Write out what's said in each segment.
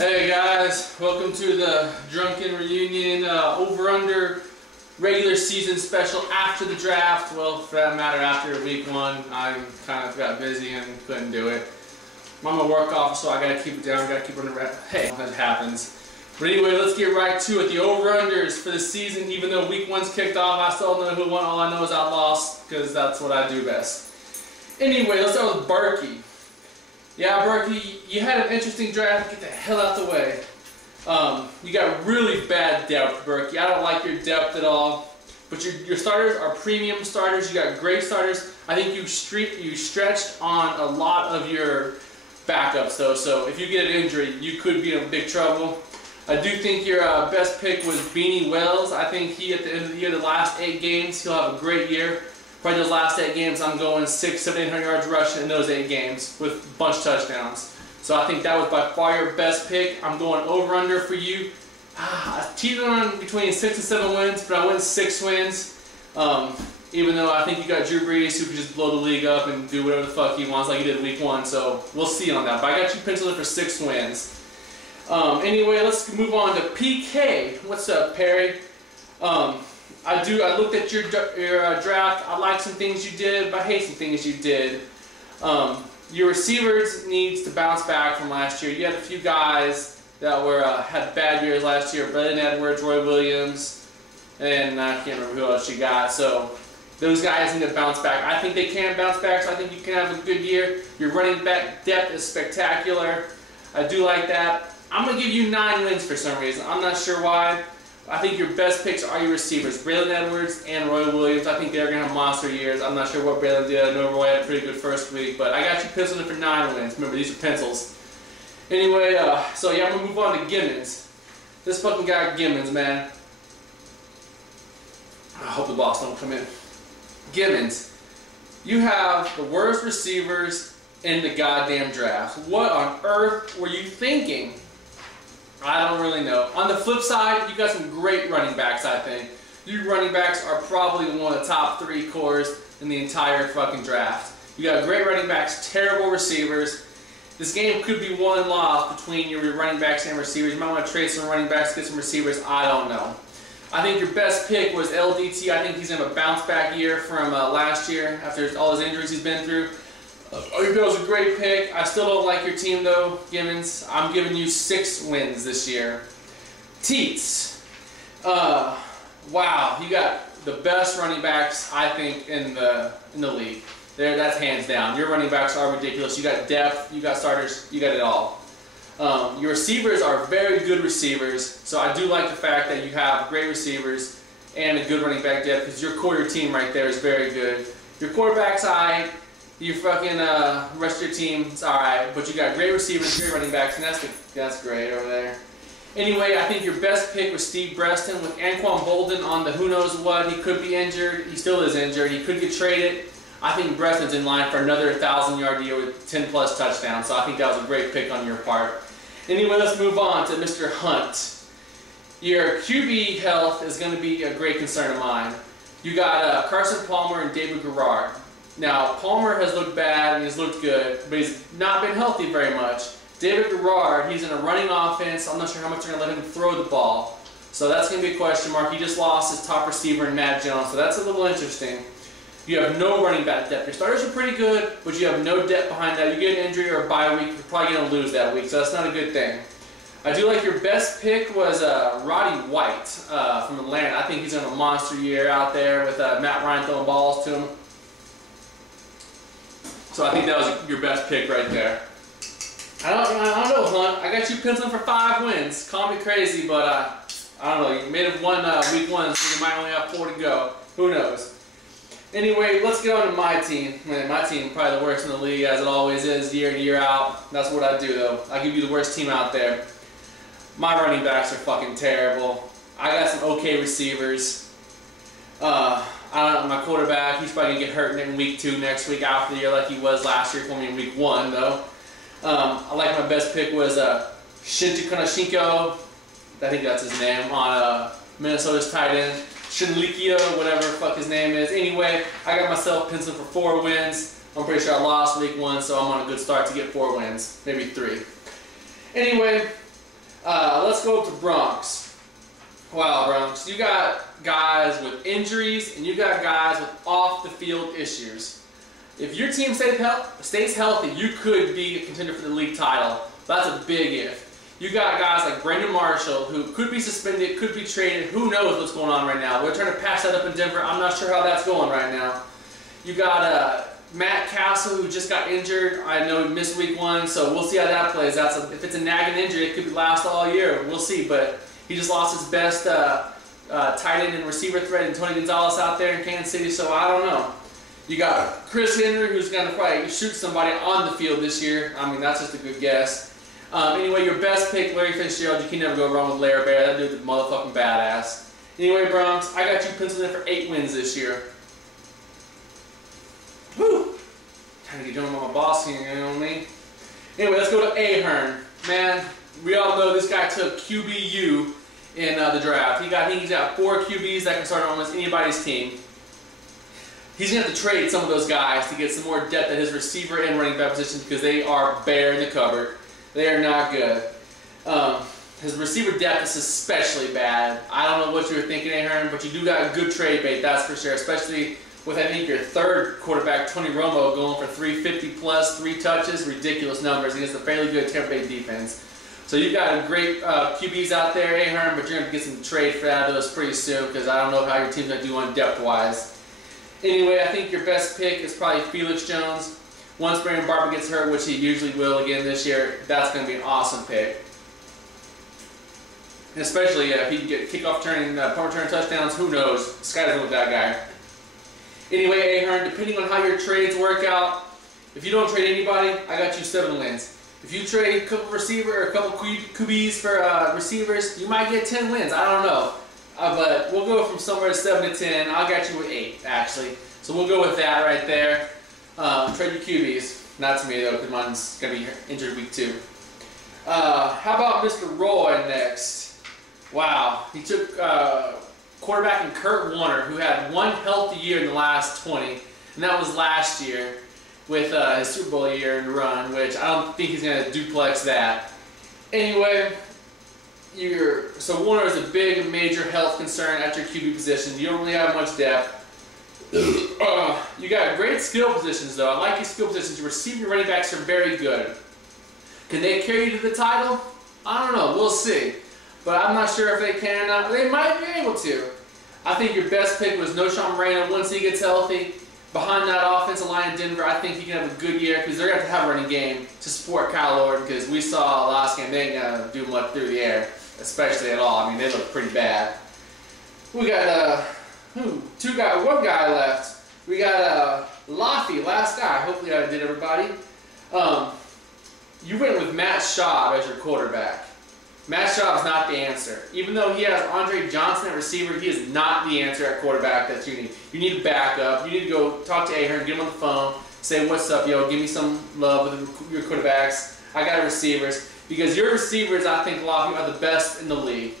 Hey guys, welcome to the Drunken Reunion over-under regular season special after the draft. Well, for that matter, after week one, I kind of got busy and couldn't do it. I'm a work off, so I gotta keep it down, gotta keep it on the wrap. Hey, that happens. But anyway, let's get right to it. The over-unders for the season, even though week one's kicked off, I still don't know who won. All I know is I lost, because that's what I do best. Anyway, let's start with Berkey. Yeah, Berkey, you had an interesting draft. Get the hell out the way. You got really bad depth, Berkey. I don't like your depth at all. But your starters are premium starters. You got great starters. I think you stretched on a lot of your backups, though. So if you get an injury, you could be in big trouble. I do think your best pick was Beanie Wells. I think he, at the end of the year, the last 8 games, he'll have a great year. Probably those last 8 games, I'm going 600, 700 yards rushing in those 8 games with a bunch of touchdowns. So I think that was by far your best pick. I'm going over-under for you. I cheated on between 6 and 7 wins, but I went 6 wins. Even though I think you got Drew Brees, who could just blow the league up and do whatever the fuck he wants like he did week 1. So we'll see on that. But I got you penciled in for 6 wins. Anyway, let's move on to PK. What's up, Perry? I looked at your draft. I like some things you did, but I hate some things you did. Your receivers needs to bounce back from last year. You had a few guys that had bad years last year. Brandon Edwards, Roy Williams, and I can't remember who else you got. So those guys need to bounce back. I think they can bounce back, so I think you can have a good year. Your running back depth is spectacular. I do like that. I'm going to give you 9 wins for some reason. I'm not sure why. I think your best picks are your receivers, Braylon Edwards and Roy Williams. I think they're going to have monster years. I'm not sure what Braylon did. I know Roy had a pretty good first week, but I got you penciled in for 9 wins. Remember, these are pencils. Anyway, so yeah, I'm going to move on to Gimmons. This fucking guy, Gimmons, man. I hope the boss don't come in. Gimmons, you have the worst receivers in the goddamn draft. What on earth were you thinking? I don't really know. On the flip side, you got some great running backs, I think. Your running backs are probably one of the top 3 cores in the entire fucking draft. You got great running backs, terrible receivers. This game could be won and lost between your running backs and receivers. You might want to trade some running backs, get some receivers. I don't know. I think your best pick was LDT. I think he's going to have a bounce back year from last year after all his injuries he's been through. I think that was a great pick. I still don't like your team though, Gimmons. I'm giving you 6 wins this year. Teats. Wow, you got the best running backs I think in the league. That's hands down. Your running backs are ridiculous. You got depth, you got starters, you got it all. Your receivers are very good receivers, so I do like the fact that you have great receivers and a good running back depth because your core team right there is very good. Your quarterback's alright. Your fucking rest of your team's alright, but you got great receivers, great running backs, and that's great over there. Anyway, I think your best pick was Steve Breston with Anquan Bolden on the who knows what. He could be injured. He still is injured. He could get traded. I think Breston's in line for another 1,000-yard year with 10-plus touchdowns, so I think that was a great pick on your part. Anyway, let's move on to Mr. Hunt. Your QB health is going to be a great concern of mine. You got Carson Palmer and David Garrard. Now, Palmer has looked bad and he's looked good, but he's not been healthy very much. David Garrard, he's in a running offense. I'm not sure how much they're going to let him throw the ball. So that's going to be a question mark. He just lost his top receiver in Matt Jones, so that's a little interesting. You have no running back depth. Your starters are pretty good, but you have no depth behind that. You get an injury or a bye week, you're probably going to lose that week, so that's not a good thing. I do like your best pick was Roddy White from Atlanta. I think he's in a monster year out there with Matt Ryan throwing balls to him. So I think that was your best pick right there. I don't know, Hunt. I got you penciling for 5 wins. Call me crazy, but I don't know. You made it one week 1, so you might only have 4 to go. Who knows? Anyway, let's get on to my team. Man, my team probably the worst in the league, as it always is, year in, year out. That's what I do, though. I give you the worst team out there. My running backs are fucking terrible. I got some okay receivers. I don't know, my quarterback, he's probably going to get hurt in week 2 next week after the year like he was last year for me in week 1, though. I like my best pick was Shinji Konashinko, I think that's his name, on Minnesota's tight end. Shinlikio, whatever the fuck his name is. Anyway, I got myself penciled for 4 wins. I'm pretty sure I lost week 1, so I'm on a good start to get 4 wins, maybe 3. Anyway, let's go up to Bronx. Wow, Bronx, you got guys with injuries and you got guys with off-the-field issues. If your team stays healthy, you could be a contender for the league title. That's a big if. You got guys like Brandon Marshall, who could be suspended, could be traded. Who knows what's going on right now? We're trying to patch that up in Denver. I'm not sure how that's going right now. You got Matt Castle, who just got injured. I know he missed week 1, so we'll see how that plays. If it's a nagging injury, it could last all year. We'll see, but he just lost his best tight end and receiver threat in Tony Gonzalez out there in Kansas City, so I don't know. You got Chris Henry, who's going to probably shoot somebody on the field this year. I mean, that's just a good guess. Anyway, your best pick, Larry Fitzgerald. You can never go wrong with Larry Bear. That dude's a motherfucking badass. Anyway, Bronx, I got you penciled in for 8 wins this year. Woo! Trying to get drunk on my boss here, you know what I mean? Anyway, let's go to Ahern. Man, we all know this guy took QBU in the draft. I think he's got 4 QBs that can start on almost anybody's team. He's going to have to trade some of those guys to get some more depth at his receiver and running back positions because they are bare in the cupboard. They are not good. His receiver depth is especially bad. I don't know what you were thinking, Ahern, but you do got a good trade bait, that's for sure, especially with, I think, your 3rd quarterback, Tony Romo, going for 350 plus, 3 touches, ridiculous numbers against a fairly good Tampa Bay defense. So you've got great QBs out there, Ahern, but you're going to get some trade for out of those pretty soon because I don't know how your team's going to do on depth-wise. Anyway, I think your best pick is probably Felix Jones. Once Brandon Barber gets hurt, which he usually will again this year, that's going to be an awesome pick. And especially if he can get kickoff returning, punt return touchdowns, who knows? Sky's the limit with that guy. Anyway, Ahern, depending on how your trades work out, if you don't trade anybody, I got you 7 wins. If you trade a couple receiver or a couple QBs for receivers, you might get 10 wins. I don't know. But we'll go from somewhere to 7 to 10. I got you with 8, actually. So we'll go with that right there. Trade your QBs. Not to me, though, because mine's going to be injured week 2. How about Mr. Roy next? Wow. He took quarterback in Kurt Warner, who had 1 healthy year in the last 20, and that was last year with his Super Bowl year and run, which I don't think he's going to duplex that. Anyway, so Warner is a big, major health concern at your QB position. You don't really have much depth. You got great skill positions, though. I like your skill positions. Your receiver running backs are very good. Can they carry you to the title? I don't know. We'll see. But I'm not sure if they can or not. They might be able to. I think your best pick was Noshawn Moreno once he gets healthy. Behind that offensive line in Denver, I think he can have a good year because they're going to have a running game to support Kyle Orton because we saw last game they ain't going to do much through the air, especially at all. I mean, they look pretty bad. We got one guy left. We got Laffy, last guy. Hopefully I did everybody. You went with Matt Schaub as your quarterback. Matt Schaub is not the answer. Even though he has Andre Johnson at receiver, he is not the answer at quarterback that you need. You need a backup. You need to go talk to Ahern, get him on the phone, say, what's up, yo, give me some love with your quarterbacks. I got receivers. Because your receivers, I think, Laffy, are the best in the league.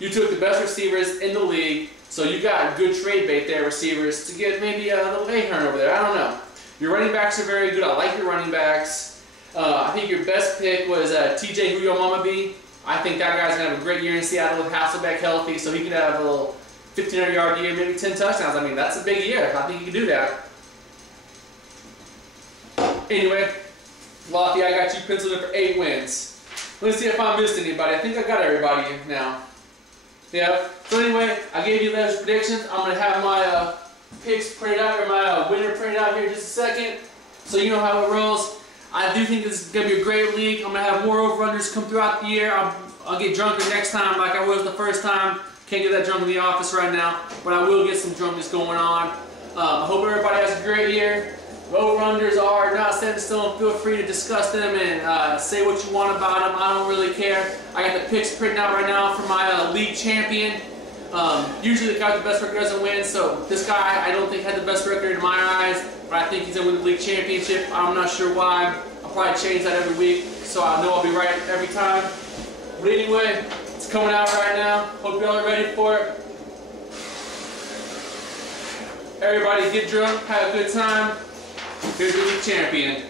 You took the best receivers in the league, so you got good trade bait there, receivers, to get maybe a little Ahern over there. I don't know. Your running backs are very good. I like your running backs. I think your best pick was TJ Huyomamabi. I think that guy's going to have a great year in Seattle with Hasselbeck healthy, so he could have a little 1,500-yard year, maybe 10 touchdowns. I mean, that's a big year. I think he can do that. Anyway, Laffy, I got you penciled in for 8 wins. Let's see if I missed anybody. I think I got everybody now. Yeah. So anyway, I gave you those predictions. I'm going to have my picks printed out, or my winner printed out here in just a second, so you know how it rolls. I do think this is going to be a great league. I'm going to have more over-unders come throughout the year. I'll get drunker next time like I was the first time. Can't get that drunk in the office right now, but I will get some drunkenness going on. I hope everybody has a great year. Over-unders are not set in stone. Feel free to discuss them and say what you want about them. I don't really care. I got the picks printed out right now for my league champion. Usually the guy with the best record doesn't win, so this guy I don't think had the best record in my eyes, but I think he's going to win the league championship. I'm not sure why. I'll probably change that every week, so I know I'll be right every time. But anyway, it's coming out right now. Hope y'all are ready for it. Everybody get drunk, have a good time. Here's the league champion.